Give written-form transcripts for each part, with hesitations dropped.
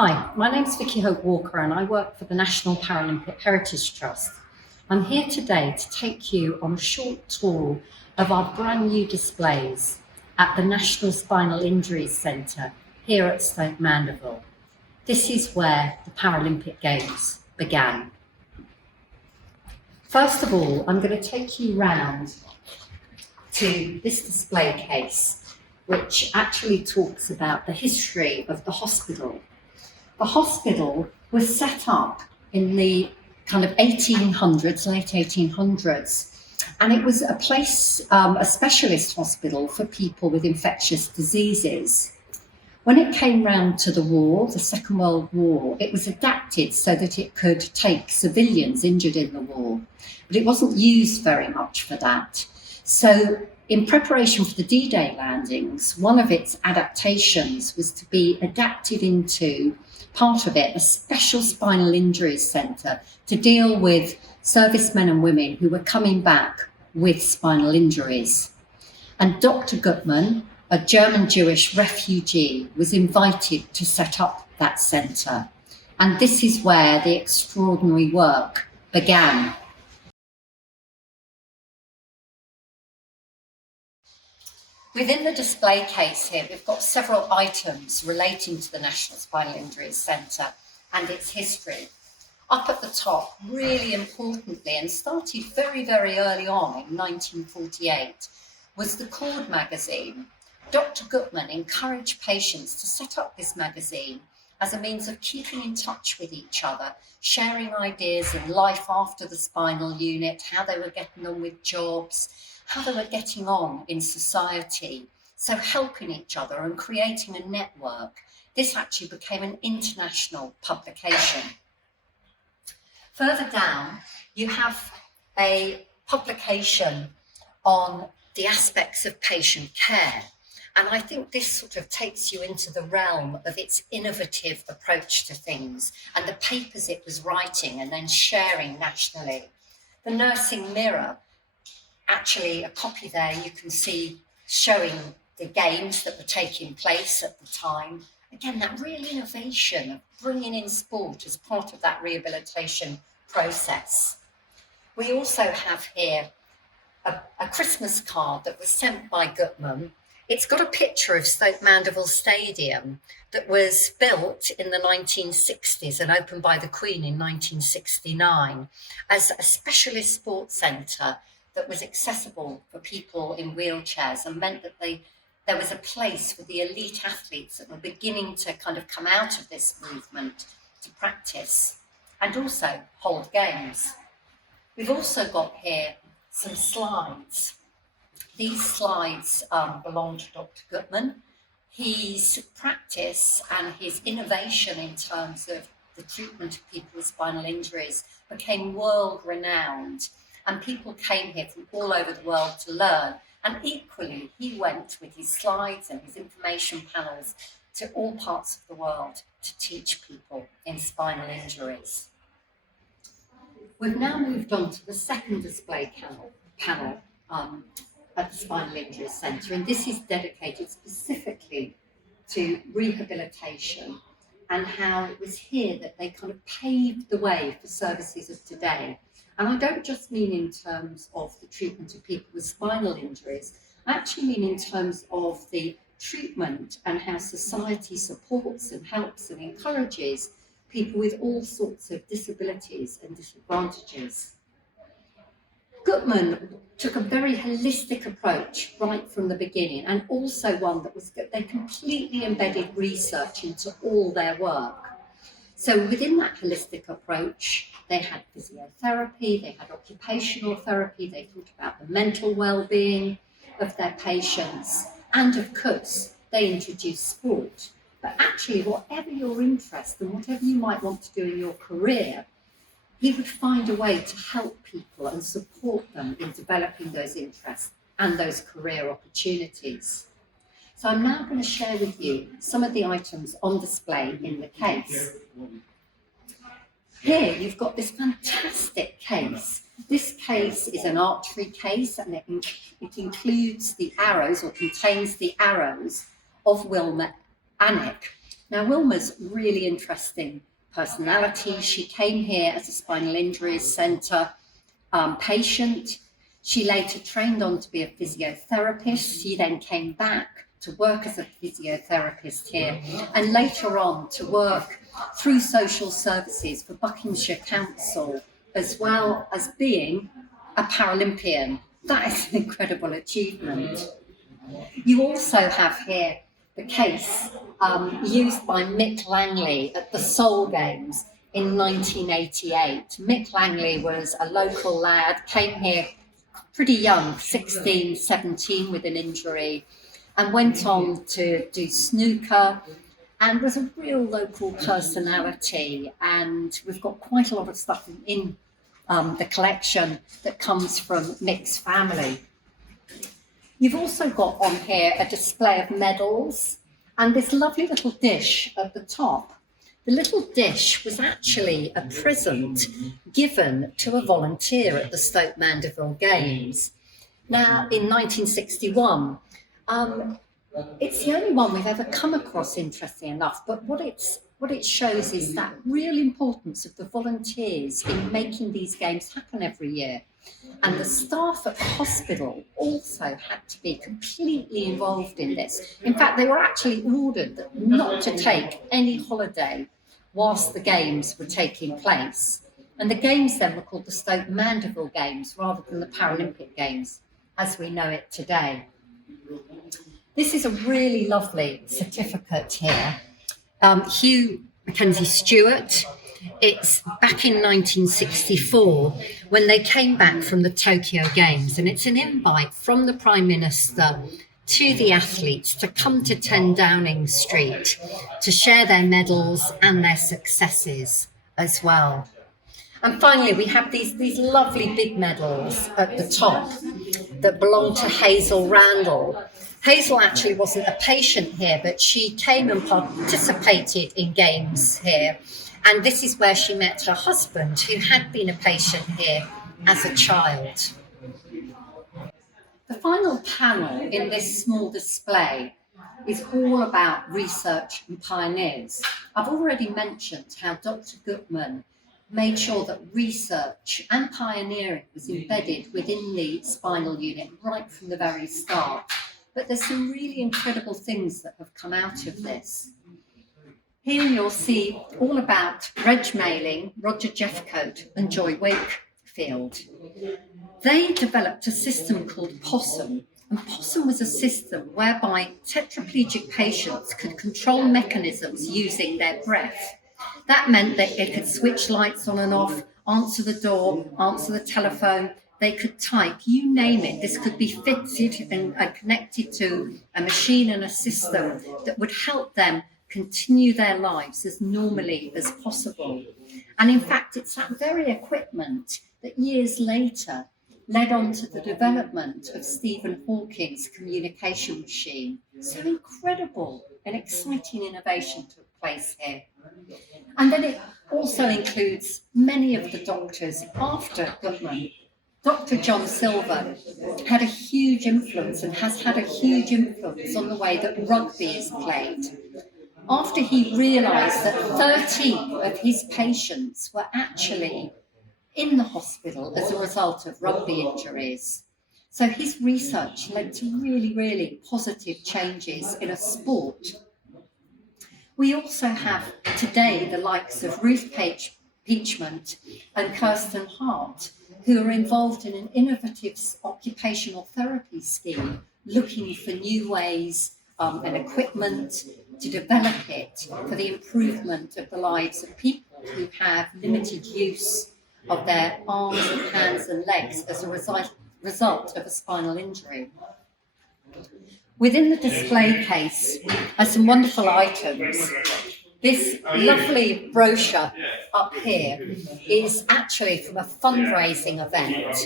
Hi, my name's Vicky Walker and I work for the National Paralympic Heritage Trust. I'm here today to take you on a short tour of our brand new displays at the National Spinal Injuries Centre here at Stoke Mandeville. This is where the Paralympic Games began. First of all, I'm going to take you round to this display case, which actually talks about the history of the hospital. The hospital was set up in the kind of 1800s, late 1800s, and it was a place, a specialist hospital for people with infectious diseases. When it came round to the war, the Second World War, it was adapted so that it could take civilians injured in the war, but it wasn't used very much for that. So in preparation for the D-Day landings, one of its adaptations was to be adapted into part of it, a special spinal injuries centre to deal with servicemen and women who were coming back with spinal injuries. And Dr. Gutmann, a German Jewish refugee, was invited to set up that centre. And this is where the extraordinary work began. Within the display case here, we've got several items relating to the National Spinal Injuries Centre and its history. Up at the top, really importantly, and started very, very early on in 1948, was the Cord magazine. Dr. Gutmann encouraged patients to set up this magazine as a means of keeping in touch with each other, sharing ideas in life after the spinal unit, how they were getting on with jobs, how they were getting on in society, so helping each other and creating a network. This actually became an international publication. Further down, you have a publication on the aspects of patient care. And I think this sort of takes you into the realm of its innovative approach to things and the papers it was writing and then sharing nationally. The Nursing Mirror, actually a copy there you can see showing the games that were taking place at the time. Again, that real innovation of bringing in sport as part of that rehabilitation process. We also have here a Christmas card that was sent by Gutmann. It's got a picture of Stoke Mandeville Stadium that was built in the 1960s and opened by the Queen in 1969 as a specialist sports centre that was accessible for people in wheelchairs and meant that there was a place for the elite athletes that were beginning to kind of come out of this movement to practice and also hold games. We've also got here some slides. These slides belong to Dr. Gutmann. His practice and his innovation in terms of the treatment of people with spinal injuries became world renowned. And people came here from all over the world to learn. And equally, he went with his slides and his information panels to all parts of the world to teach people in spinal injuries. We've now moved on to the second display panel at the Spinal Injuries Centre, and this is dedicated specifically to rehabilitation and how it was here that they kind of paved the way for services of today. And I don't just mean in terms of the treatment of people with spinal injuries, I actually mean in terms of the treatment and how society supports and helps and encourages people with all sorts of disabilities and disadvantages. Gutmann took a very holistic approach right from the beginning, and also one that was they completely embedded research into all their work. So within that holistic approach, they had physiotherapy, they had occupational therapy, they thought about the mental well-being of their patients, and of course, they introduced sport. But actually, whatever your interest and whatever you might want to do in your career, he would find a way to help people and support them in developing those interests and those career opportunities. So I'm now going to share with you some of the items on display in the case. Here you've got this fantastic case. This case is an archery case, and it includes the arrows, or contains the arrows, of Wilma Anick, Now, Wilma's really interesting personality. She came here as a spinal injuries centre patient. She later trained on to be a physiotherapist. She then came back to work as a physiotherapist here, and later on to work through social services for Buckinghamshire Council, as well as being a Paralympian. That is an incredible achievement. You also have here the case used by Mick Langley at the Seoul Games in 1988. Mick Langley was a local lad, came here pretty young, 16, 17, with an injury, and went on to do snooker, and was a real local personality. And we've got quite a lot of stuff in the collection that comes from Mick's family. You've also got on here a display of medals and this lovely little dish at the top. The little dish was actually a present given to a volunteer at the Stoke Mandeville Games. Now, in 1961, it's the only one we've ever come across, interesting enough, but what it shows is that real importance of the volunteers in making these games happen every year. And the staff at the hospital also had to be completely involved in this. In fact, they were actually ordered not to take any holiday whilst the games were taking place. And the games then were called the Stoke Mandeville Games rather than the Paralympic Games as we know it today. This is a really lovely certificate here. Hugh Mackenzie Stewart. It's back in 1964 when they came back from the Tokyo Games, and it's an invite from the Prime Minister to the athletes to come to 10 Downing Street to share their medals and their successes as well. And finally, we have these lovely big medals at the top that belong to Hazel Randall. Hazel actually wasn't a patient here, but she came and participated in games here. And this is where she met her husband, who had been a patient here as a child. The final panel in this small display is all about research and pioneers. I've already mentioned how Dr. Gutman made sure that research and pioneering was embedded within the spinal unit right from the very start. But there's some really incredible things that have come out of this. Here you'll see all about Reg Mailing, Roger Jeffcoat and Joy Wakefield. They developed a system called POSSUM, and POSSUM was a system whereby tetraplegic patients could control mechanisms using their breath. That meant that they could switch lights on and off, answer the door, answer the telephone, they could type, you name it. This could be fitted and connected to a machine and a system that would help them continue their lives as normally as possible. And in fact, it's that very equipment that years later led on to the development of Stephen Hawking's communication machine. So incredible and exciting innovation took place here. And then it also includes many of the doctors after Gutman. Dr. John Silver had a huge influence and has had a huge influence on the way that rugby is played. After he realised that 13 of his patients were actually in the hospital as a result of rugby injuries. So his research led to really, really positive changes in a sport. We also have today the likes of Ruth Peachment and Kirsten Hart, who are involved in an innovative occupational therapy scheme, looking for new ways and equipment to develop it for the improvement of the lives of people who have limited use of their arms and hands and legs as a result of a spinal injury. Within the display case are some wonderful items. This lovely brochure up here is actually from a fundraising event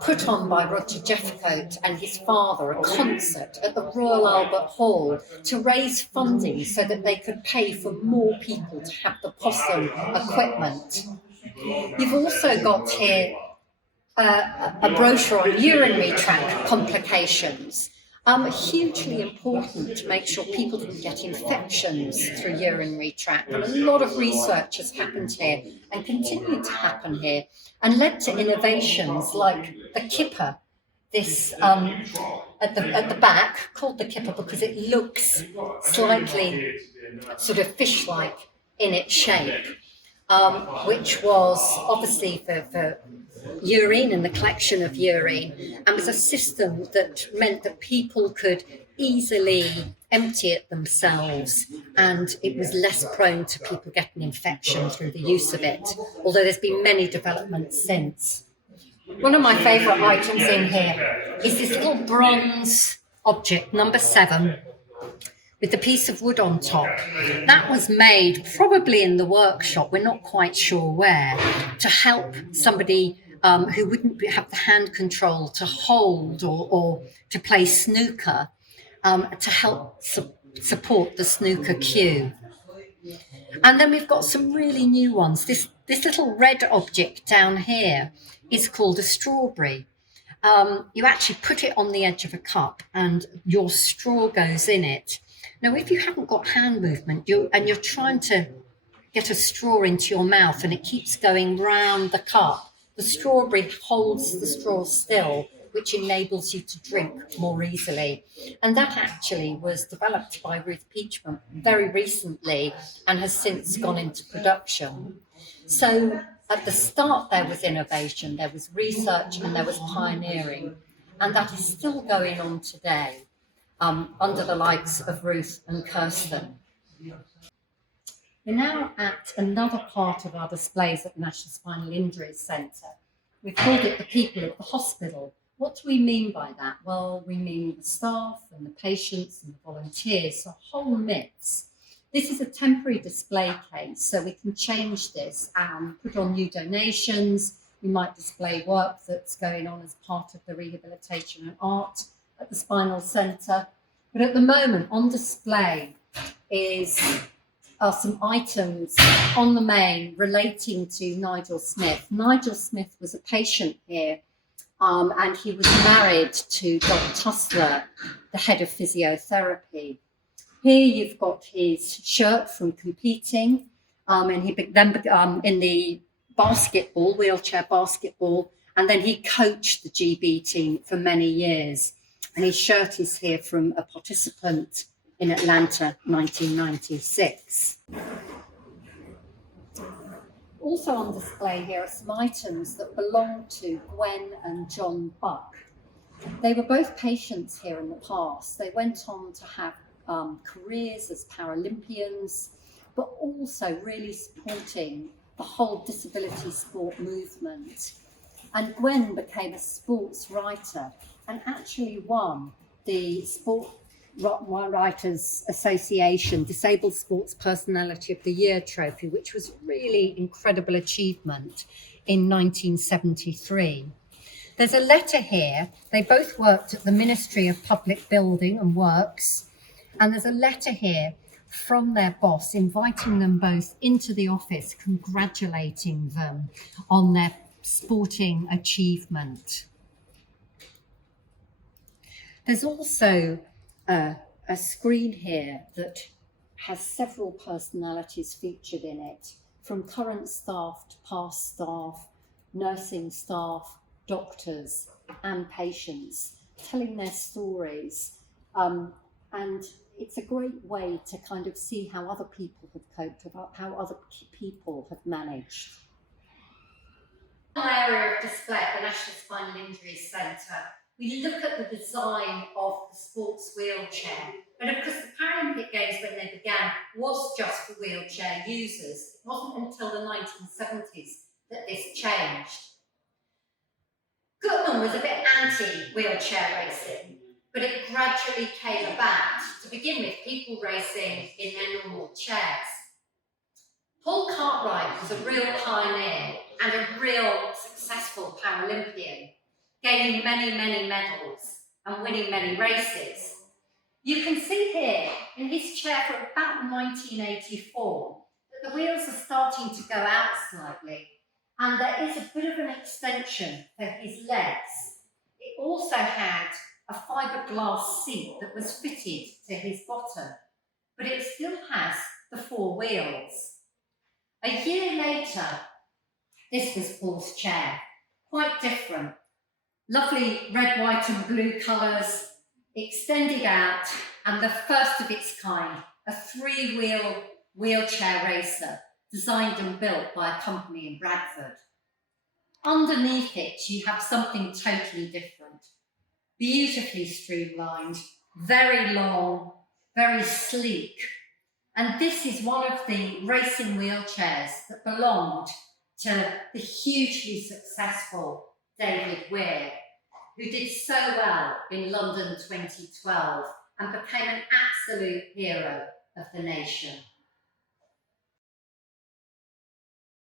put on by Roger Jeffcoat and his father, a concert at the Royal Albert Hall to raise funding so that they could pay for more people to have the POSSUM equipment. You've also got here a brochure on urinary tract complications. Hugely important to make sure people didn't get infections through urinary tract. And a lot of research has happened here and continued to happen here and led to innovations like the kipper, this at the back, called the kipper because it looks slightly sort of fish-like in its shape, which was obviously for urine and the collection of urine, and was a system that meant that people could easily empty it themselves, and it was less prone to people getting infection through the use of it, although there's been many developments since. One of my favourite items in here is this little bronze object, number 7, with the piece of wood on top. That was made probably in the workshop, we're not quite sure where, to help somebody who wouldn't have the hand control to hold or to play snooker, to help support the snooker cue. And then we've got some really new ones. This little red object down here is called a strawberry. You actually put it on the edge of a cup and your straw goes in it. Now, if you haven't got hand movement and you're trying to get a straw into your mouth and it keeps going round the cup, the strawberry holds the straw still, which enables you to drink more easily. And that actually was developed by Ruth Peachman very recently and has since gone into production. So at the start there was innovation, there was research and there was pioneering, and that is still going on today under the likes of Ruth and Kirsten. We're now at another part of our displays at the National Spinal Injuries Centre. We've called it the people at the hospital. What do we mean by that? Well, we mean the staff and the patients and the volunteers, so a whole mix. This is a temporary display case, so we can change this and put on new donations. We might display work that's going on as part of the rehabilitation and art at the Spinal Centre. But at the moment, on display are some items on the main relating to Nigel Smith. Nigel Smith was a patient here, and he was married to Dr. Tussler, the head of physiotherapy. Here you've got his shirt from competing, and he then in the basketball, wheelchair basketball, and then he coached the GB team for many years. And his shirt is here from a participant in Atlanta, 1996. Also on display here are some items that belong to Gwen and John Buck. They were both patients here in the past. They went on to have careers as Paralympians, but also really supporting the whole disability sport movement. And Gwen became a sports writer and actually won the Sport Writers Association Disabled Sports Personality of the Year trophy, which was really incredible achievement in 1973. There's a letter here. They both worked at the Ministry of Public Building and Works, and there's a letter here from their boss inviting them both into the office, congratulating them on their sporting achievement. There's also a screen here that has several personalities featured in it, from current staff to past staff, nursing staff, doctors and patients, telling their stories. And it's a great way to kind of see how other people have coped, about how other people have managed. One area of display at the National Spinal Injuries Centre, we look at the design of the sports wheelchair. And of course, the Paralympic Games, when they began, was just for wheelchair users. It wasn't until the 1970s that this changed. Goodman was a bit anti-wheelchair racing, but it gradually came about. To begin with, people racing in their normal chairs. Paul Cartwright was a real pioneer and a real successful Paralympian, gaining many, many medals and winning many races. You can see here in his chair from about 1984 that the wheels are starting to go out slightly, and there is a bit of an extension for his legs. It also had a fiberglass seat that was fitted to his bottom, but it still has the 4 wheels. A year later, this was Paul's chair, quite different. Lovely red, white and blue colours, extended out, and the first of its kind, a 3-wheel wheelchair racer, designed and built by a company in Bradford. Underneath it, you have something totally different. Beautifully streamlined, very long, very sleek. And this is one of the racing wheelchairs that belonged to the hugely successful David Weir, who did so well in London 2012 and became an absolute hero of the nation.